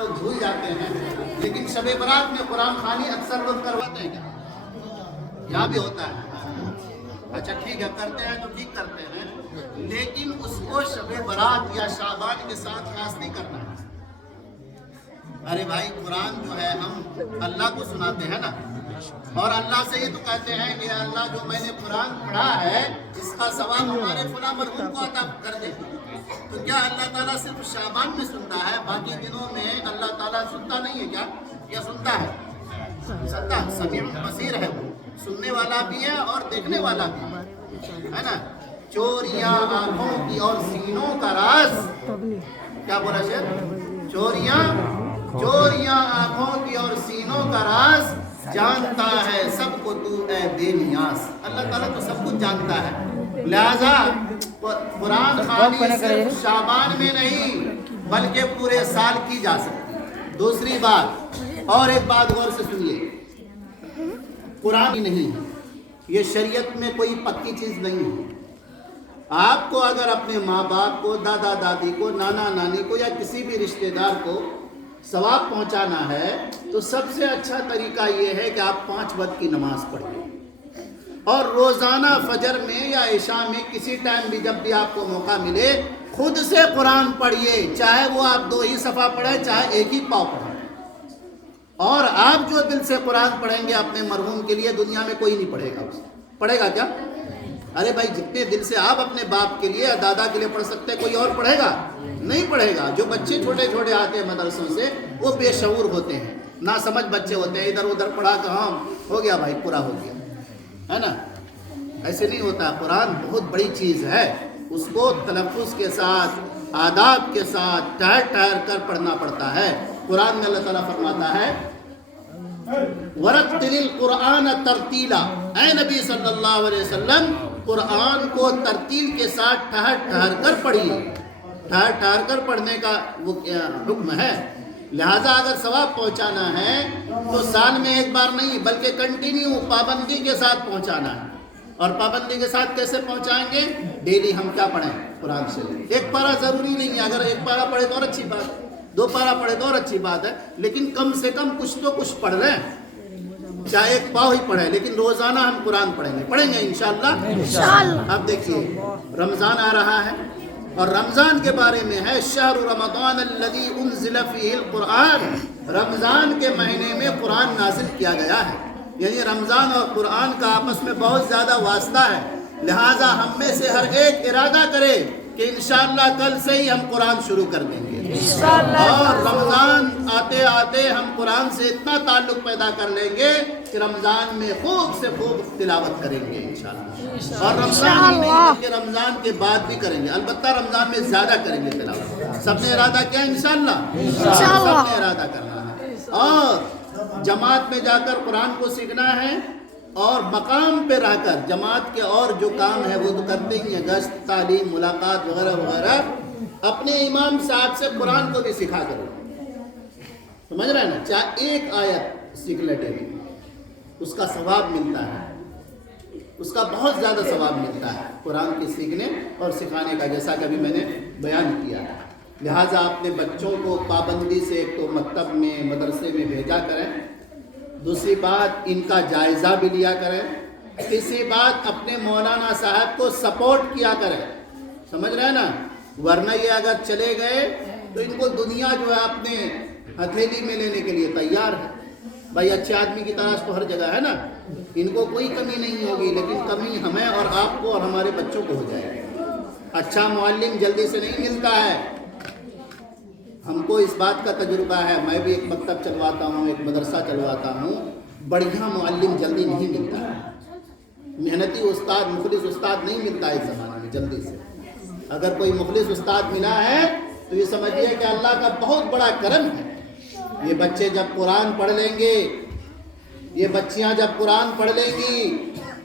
لوگ بھول جاتے ہیں، لیکن شب برات میں قرآن خوانی اکثر لوگ کرواتے ہیں کیا؟ یہاں بھی ہوتا ہے؟ اچھا ٹھیک ہے، کرتے ہیں تو ٹھیک کرتے ہیں، لیکن اس کو شب برات یا شعبان کے ساتھ خاص نہیں کرنا ہے۔ ارے بھائی قرآن جو ہے ہم اللہ کو سناتے ہیں نا، اور اللہ سے یہ تو کہتے ہیں کہ اللہ جو میں نے قرآن پڑھا ہے اس کا ثواب ہمارے فلاں مرحوم کو عطا کر دے۔ تو کیا اللہ تعالیٰ صرف شعبان میں سنتا ہے، باقی دنوں میں اللہ تعالیٰ سنتا نہیں ہے کیا؟ یا سنتا ہے؟ سنتا ہے، سمیع بصیر ہے، وہ سننے والا بھی ہے اور دیکھنے والا بھی ہے نا۔ چوریاں آنکھوں کی اور سینوں کا راز، کیا بولا شیخ؟ چوریاں آنکھوں کی اور سینوں کا راز جانتا ہے سب کو تو اے بے نیاز۔ اللہ تعالیٰ تو سب کچھ جانتا ہے، لہذا قرآن خوانی صرف شعبان میں نہیں بلکہ پورے سال کی جا سکتی ہے۔ دوسری بات، اور ایک بات غور سے سنیے، قرآن ہی نہیں، یہ شریعت میں کوئی پکی چیز نہیں ہے۔ آپ کو اگر اپنے ماں باپ کو، دادا دادی کو، نانا نانی کو یا کسی بھی رشتہ دار کو ثواب پہنچانا ہے تو سب سے اچھا طریقہ یہ ہے کہ آپ 5 وقت کی نماز پڑھیں، اور روزانہ فجر میں یا عشاء میں کسی ٹائم بھی جب بھی آپ کو موقع ملے خود سے قرآن پڑھیے، چاہے وہ آپ 2 ہی صفحہ پڑھیں چاہے 1 ہی پاؤ پڑھیں۔ اور آپ جو دل سے قرآن پڑھیں گے اپنے مرحوم کے لیے، دنیا میں کوئی نہیں پڑھے گا اسے۔ پڑھے گا کیا؟ ارے بھائی جتنے دل سے آپ اپنے باپ کے لیے یا دادا کے لیے پڑھ سکتے کوئی اور پڑھے گا؟ نہیں پڑھے گا۔ جو بچے چھوٹے چھوٹے آتے ہیں مدرسوں سے وہ بے شعور ہوتے ہیں، نا سمجھ بچے ہوتے ہیں، ادھر ادھر پڑھا کہاں ہو گیا بھائی پورا ہو گیا، ہے نا؟ ایسے نہیں ہوتا۔ قرآن بہت بڑی چیز ہے، اس کو تلفظ کے ساتھ، آداب کے ساتھ ٹھہر ٹھہر کر پڑھنا پڑتا ہے۔ قرآن میں اللہ تعالیٰ فرماتا ہے وَرَتِّلِ الْقُرْآنَ تَرْتِيلًا، اے نبی صلی اللہ علیہ وسلم قرآن کو ترتیل کے ساتھ ٹھہر ٹھہر کر پڑھیے۔ ٹھہر ٹھہر کر پڑھنے کا وہ حکم ہے، لہٰذا اگر ثواب پہنچانا ہے تو سال میں ایک بار نہیں بلکہ کنٹینیو پابندی کے ساتھ پہنچانا ہے۔ اور پابندی کے ساتھ کیسے پہنچائیں گے؟ ڈیلی ہم کیا پڑھیں؟ قرآن شریف۔ 1 پارہ ضروری نہیں ہے، اگر 1 پارہ پڑھے تو اور اچھی بات ہے، 2 پارہ پڑھے تو اور اچھی بات ہے، لیکن کم سے کم کچھ تو کچھ پڑھ رہے ہیں، چاہے 1 پاؤ ہی پڑھیں، لیکن روزانہ ہم قرآن پڑھیں گے انشاءاللہ۔ اب دیکھیے رمضان آ رہا ہے، اور رمضان کے بارے میں ہے شہر رمضان الذی انزل فیہ القرآن، رمضان کے مہینے میں قرآن نازل کیا گیا ہے، یعنی رمضان اور قرآن کا آپس میں بہت زیادہ واسطہ ہے، لہٰذا ہم میں سے ہر ایک ارادہ کرے کہ انشاءاللہ کل سے ہی ہم قرآن شروع کر دیں گے، اور رمضان آتے آتے ہم قرآن سے اتنا تعلق پیدا کر لیں گے کہ رمضان میں خوب سے خوب تلاوت کریں گے انشاءاللہ، اور رمضان ہی نہیں بلکہ رمضان کے بعد بھی کریں گے، البتہ رمضان میں زیادہ کریں گے تلاوت۔ سب نے ارادہ کیا انشاءاللہ؟ سب نے ارادہ کرنا ہے، اور جماعت میں جا کر قرآن کو سیکھنا ہے، اور مقام پہ رہ کر جماعت کے اور جو کام ہے وہ تو کرتے ہی ہیں، گشت، تعلیم، ملاقات وغیرہ وغیرہ، اپنے امام صاحب سے قرآن کو بھی سکھا کرو، سمجھ رہے ہیں نا؟ چاہے 1 آیت سیکھ لے ڈیلی، اس کا ثواب ملتا ہے، اس کا بہت زیادہ ثواب ملتا ہے قرآن کے سیکھنے اور سکھانے کا، جیسا کہ ابھی میں نے بیان کیا ہے۔ لہٰذا اپنے بچوں کو پابندی سے ایک تو مکتب میں، مدرسے میں بھیجا کریں، دوسری بات ان کا جائزہ بھی لیا کریں، تیسری بات اپنے مولانا صاحب کو سپورٹ کیا کریں، سمجھ رہے ہیں نا؟ ورنہ یہ اگر چلے گئے تو ان کو دنیا جو ہے اپنے ہتھیلی میں لینے کے لیے تیار ہے۔ بھائی اچھے آدمی کی تلاش تو ہر جگہ ہے نا، ان کو کوئی کمی نہیں ہوگی، لیکن کمی ہمیں اور آپ کو اور ہمارے بچوں کو ہو جائے گی۔ اچھا معلم جلدی سے نہیں ملتا ہے، ہم کو اس بات کا تجربہ ہے، میں بھی ایک مکتب چلواتا ہوں، ایک مدرسہ چلواتا ہوں، بڑھیا معلم جلدی نہیں ملتا ہے، محنتی استاد، مخلص استاد نہیں ملتا ہے اس زمانے میں جلدی سے۔ اگر کوئی مخلص استاد ملا ہے تو یہ سمجھیے کہ اللہ کا بہت بڑا کرم ہے۔ یہ بچے جب قرآن پڑھ لیں گے، یہ بچیاں جب قرآن پڑھ لیں گی،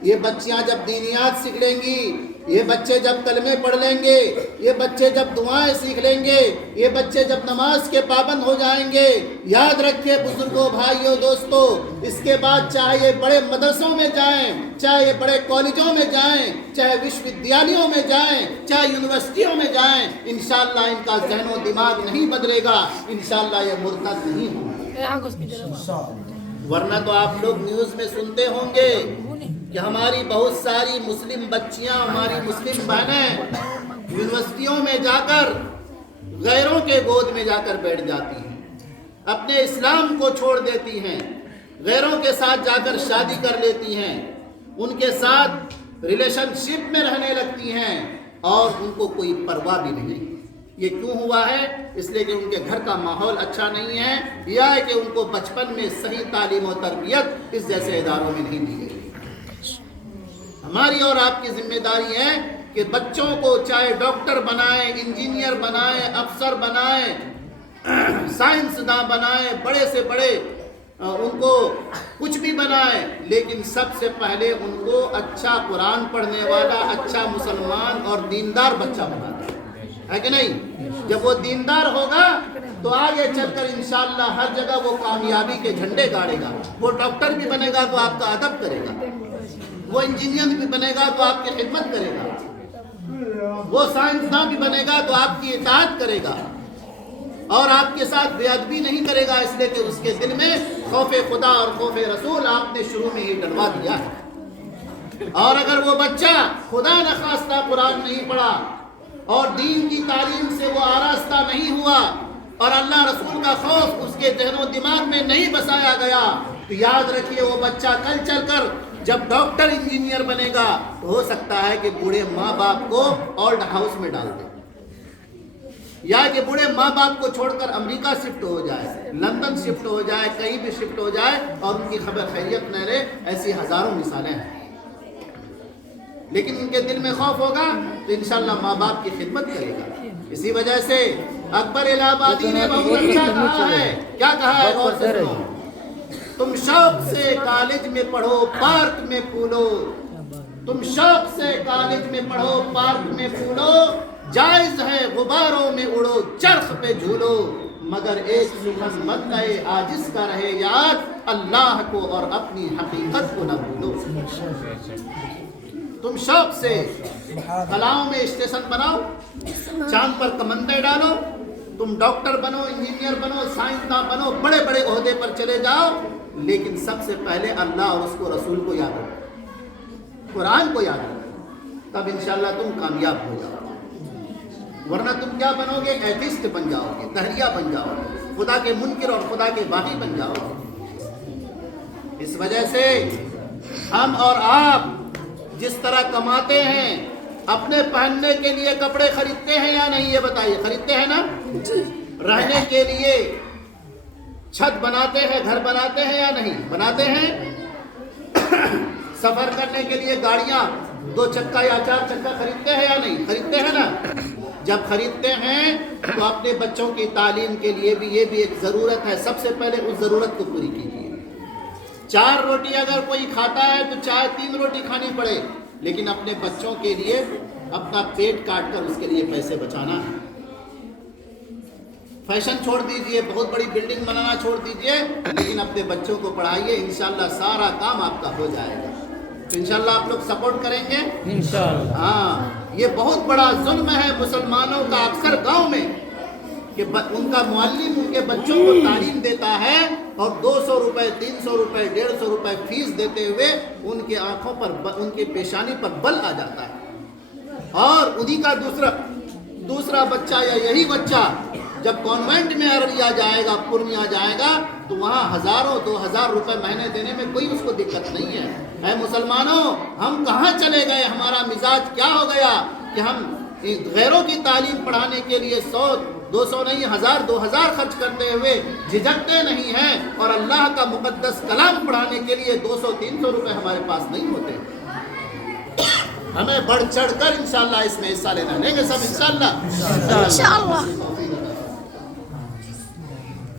یہ بچیاں جب دینیات سیکھ لیں گی، یہ بچے جب کلمے پڑھ لیں گے، یہ بچے جب دعائیں سیکھ لیں گے، یہ بچے جب نماز کے پابند ہو جائیں گے، یاد رکھیے بزرگوں، بھائیوں، دوستوں، اس کے بعد چاہے یہ بڑے مدرسوں میں جائیں، چاہے یہ بڑے کالجوں میں جائیں، چاہے وشو ودیالیوں میں جائیں، چاہے یونیورسٹیوں میں جائیں، انشاءاللہ ان کا ذہن و دماغ نہیں بدلے گا، انشاءاللہ یہ مرتد نہیں ہوں۔ ورنہ تو آپ لوگ نیوز میں سنتے ہوں گے کہ ہماری بہت ساری مسلم بچیاں، ہماری مسلم بہنیں یونیورسٹیوں میں جا کر غیروں کے گود میں جا کر بیٹھ جاتی ہیں، اپنے اسلام کو چھوڑ دیتی ہیں، غیروں کے ساتھ جا کر شادی کر لیتی ہیں، ان کے ساتھ ریلیشن شپ میں رہنے لگتی ہیں اور ان کو کوئی پرواہ بھی نہیں۔ یہ کیوں ہوا ہے؟ اس لیے کہ ان کے گھر کا ماحول اچھا نہیں ہے، یا کہ ان کو بچپن میں صحیح تعلیم و تربیت اس جیسے اداروں میں نہیں دی گئی۔ ہماری اور آپ کی ذمہ داری ہے کہ بچوں کو چاہے ڈاکٹر بنائیں، انجینئر بنائیں، افسر بنائیں، سائنسداں بنائیں، بڑے سے بڑے ان کو کچھ بھی بنائیں، لیکن سب سے پہلے ان کو اچھا قرآن پڑھنے والا، اچھا مسلمان اور دیندار بچہ بنانا ہے کہ نہیں؟ جب وہ دیندار ہوگا تو آگے چل کر انشاءاللہ ہر جگہ وہ کامیابی کے جھنڈے گاڑے گا۔ وہ ڈاکٹر بھی بنے گا تو آپ کا ادب کرے گا، وہ انجینئر بھی بنے گا تو آپ کی خدمت کرے گا، وہ سائنسداں بھی بنے گا تو آپ کی اطاعت کرے گا، اور آپ کے ساتھ بے ادبی نہیں کرے گا، اس لیے کہ اس کے دل میں خوف خدا اور خوف رسول آپ نے شروع میں ہی ڈلوا دیا ہے۔ اور اگر وہ بچہ خدا نخواستہ قرآن نہیں پڑھا اور دین کی تعلیم سے وہ آراستہ نہیں ہوا اور اللہ رسول کا خوف اس کے ذہن و دماغ میں نہیں بسایا گیا، تو یاد رکھیے وہ بچہ کل چل کر جب ڈاکٹر انجینئر بنے گا تو ہو سکتا ہے کہ بوڑھے ماں باپ کو اولڈ ہاؤس میں ڈال دے، یا کہ بوڑھے ماں باپ کو چھوڑ کر امریکہ شفٹ ہو جائے، لندن شفٹ ہو جائے، کہیں بھی شفٹ ہو جائے اور ان کی خبر خیریت نہ رہے۔ ایسی ہزاروں مثالیں ہیں، لیکن ان کے دل میں خوف ہوگا تو انشاءاللہ ماں باپ کی خدمت کرے گا۔ اسی وجہ سے اکبر الہ آبادی نے بہت اچھا کہا ہے، کیا کہا ہے؟ غور سے سنو، تم شوق سے کالج میں پڑھو، پارک میں پھولو، تم شوق سے کالج میں پڑھو، پارک میں پھولو، جائز ہے غباروں میں اڑو، چرخ پہ جھولو، مگر ایک سخن مت گئے عاجز کا رہے یاد، اللہ کو اور اپنی حقیقت کو نہ بھولو۔ تم شوق سے کلاؤں میں اسٹیشن بناؤ، چاند پر کمندے ڈالو، تم ڈاکٹر بنو، انجینئر بنو، سائنسداں بنو، بڑے بڑے عہدے پر چلے جاؤ، لیکن سب سے پہلے اللہ اور اس کو رسول کو یاد رکھو، قرآن کو یاد رکھو، تب انشاءاللہ تم کامیاب ہو جاؤ۔ ورنہ تم کیا بنو گے؟ ایتھسٹ بن جاؤ گے، دہریہ بن جاؤ گے، خدا کے منکر اور خدا کے باغی بن جاؤ گے۔ اس وجہ سے ہم اور آپ جس طرح کماتے ہیں، اپنے پہننے کے لیے کپڑے خریدتے ہیں یا نہیں؟ یہ بتائیے، خریدتے ہیں نا؟ رہنے کے لیے چھت بناتے ہیں، گھر بناتے ہیں یا نہیں؟ بناتے ہیں۔ سفر کرنے کے لیے گاڑیاں 2 چکا یا 4 چکا خریدتے ہیں یا نہیں؟ خریدتے ہیں نا؟ جب خریدتے ہیں تو اپنے بچوں کی تعلیم کے لیے بھی یہ بھی ایک ضرورت ہے، سب سے پہلے اس ضرورت کو پوری کیجیے۔ 4 روٹی اگر کوئی کھاتا ہے تو چاہے 3 روٹی کھانی پڑے، لیکن اپنے بچوں کے لیے اپنا پیٹ کاٹ کر اس کے لیے پیسے بچانا ہے۔ فیشن چھوڑ دیجئے، بہت بڑی بلڈنگ بنانا چھوڑ دیجئے، لیکن اپنے بچوں کو پڑھائیے، انشاءاللہ سارا کام آپ کا ہو جائے گا۔ تو انشاءاللہ آپ لوگ سپورٹ کریں گے انشاءاللہ۔ ہاں، یہ بہت بڑا ظلم ہے مسلمانوں کا اکثر گاؤں میں کہ ان کا معلم ان کے بچوں کو تعلیم دیتا ہے اور 200 روپے 300 روپے 150 روپے فیس دیتے ہوئے ان کے آنکھوں پر، ان کے پیشانی پر بل آ جاتا ہے، اور انہی کا دوسرا بچہ یا یہی بچہ جب کانوینٹ میں ارریا جائے گا، پورنیا جائے گا، تو وہاں 1000-2000 روپے مہینے دینے میں کوئی اس کو دقت نہیں ہے۔ اے مسلمانوں، ہم کہاں چلے گئے؟ ہمارا مزاج کیا ہو گیا کہ ہم غیروں کی تعلیم پڑھانے کے لیے 100-200 نہیں 1000-2000 خرچ کرتے ہوئے جھجکتے نہیں ہیں، اور اللہ کا مقدس کلام پڑھانے کے لیے 200-300 روپے ہمارے پاس نہیں ہوتے۔ ہمیں بڑھ چڑھ کر انشاءاللہ اس میں حصہ لینا، لیں گے سب انشاءاللہ۔